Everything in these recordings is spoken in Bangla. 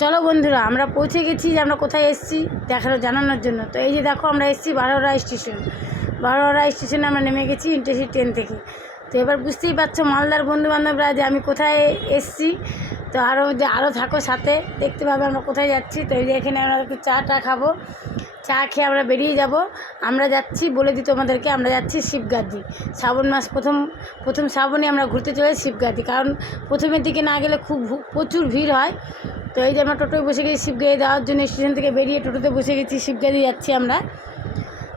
চলো বন্ধুরা, আমরা পৌঁছে গেছি যে আমরা কোথায় এসেছি জানানোর জন্য। তো এই যে দেখো, আমরা এসেছি বারোরা স্টেশন। বারোরা স্টেশনে আমরা নেমে গেছি ইন্টারসিটি ট্রেন থেকে। তো এবার বুঝতেই পারছো মালদার বন্ধুবান্ধবরা যে আমি কোথায় এসেছি। তো আরও থাকো সাথে, দেখতে পাবে আমরা কোথায় যাচ্ছি। তো এই যে এখানে আমরা একটু চা খাবো, চা খেয়ে আমরা বেরিয়ে যাব। আমরা যাচ্ছি, বলে দিই তোমাদেরকে, আমরা যাচ্ছি শিবগাদি। শ্রাবণ মাস প্রথম শ্রাবণে আমরা ঘুরতে চলে শিবগাদি, কারণ প্রথমের দিকে না গেলে প্রচুর ভিড় হয়। তো এই যে আমরা টোটোয় বসে গেছি শিবগাদি যাওয়ার জন্য। স্টেশন থেকে বেরিয়ে টোটোতে বসে গেছি, শিবগাদি যাচ্ছি আমরা।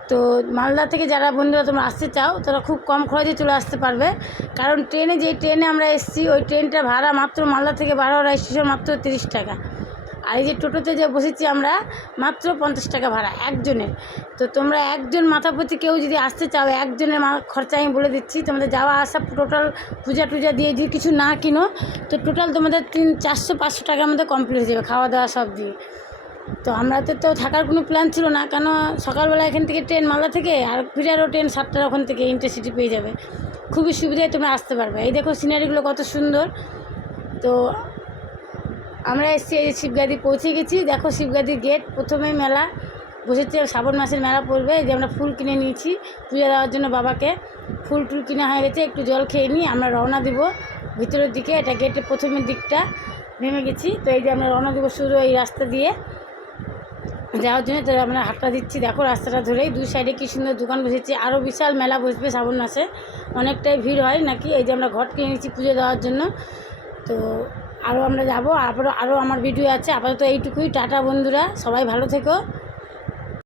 তো মালদা থেকে যারা বন্ধুরা তোমরা আসতে চাও, তারা খুব কম খরচে চলে আসতে পারবে, কারণ যেই ট্রেনে আমরা এসেছি ওই ট্রেনটার ভাড়া মাত্র মালদা থেকে বারোরা স্টেশন মাত্র 30 টাকা। আর এই যে টোটোতে যে বসেছি আমরা, মাত্র 50 টাকা ভাড়া একজনের। তো তোমরা একজন মাথা প্রতি কেউ যদি আসতে চাও, একজনের খরচা আমি বলে দিচ্ছি, তোমাদের যাওয়া আসা টোটাল পূজা টুজা দিয়ে যদি কিছু না কিনো, তো টোটাল তোমাদের 400-500 টাকার মধ্যে কমপ্লিট হয়ে যাবে, খাওয়া দাওয়া সব দিয়ে। তো আমরা তো থাকার কোনো প্ল্যান ছিল না, কেন সকালবেলা এখান থেকে ট্রেন মালদা থেকে, আর ফিরারও ট্রেন 7টার ওখান থেকে ইন্টারসিটি পেয়ে যাবে। খুবই সুবিধায় তোমরা আসতে পারবে। এই দেখো সিনারিগুলো কত সুন্দর। তো আমরা এসেছি, এই যে শিবগাদি পৌঁছে গেছি। দেখো শিবগাদির গেট, প্রথমেই মেলা বসেছে, শ্রাবণ মাসের মেলা পড়বে। এই যে আমরা ফুল কিনে নিয়েছি পূজা দেওয়ার জন্য, বাবাকে ফুল টুল কিনে হয়ে গেছে। একটু জল খেয়ে নিই, আমরা রওনা দিব ভিতরের দিকে। এটা গেটের প্রথমের দিকটা নেমে গেছি। তো এই যে আমরা রওনা দিব শুরু এই রাস্তা দিয়ে যাওয়ার জন্য। তো আমরা হাঁটা দিচ্ছি, দেখো রাস্তাটা ধরেই দুই সাইডে কী সুন্দর দোকান বসেছে। আরও বিশাল মেলা বসবে শ্রাবণ মাসে, অনেকটাই ভিড় হয় নাকি। এই যে আমরা ঘট কিনে নিচ্ছি পুজো দেওয়ার জন্য। তো আরও আমরা যাবো, আরও আমার ভিডিও আছে। আপাতত এইটুকুই, টাটা বন্ধুরা, সবাই ভালো থেকো।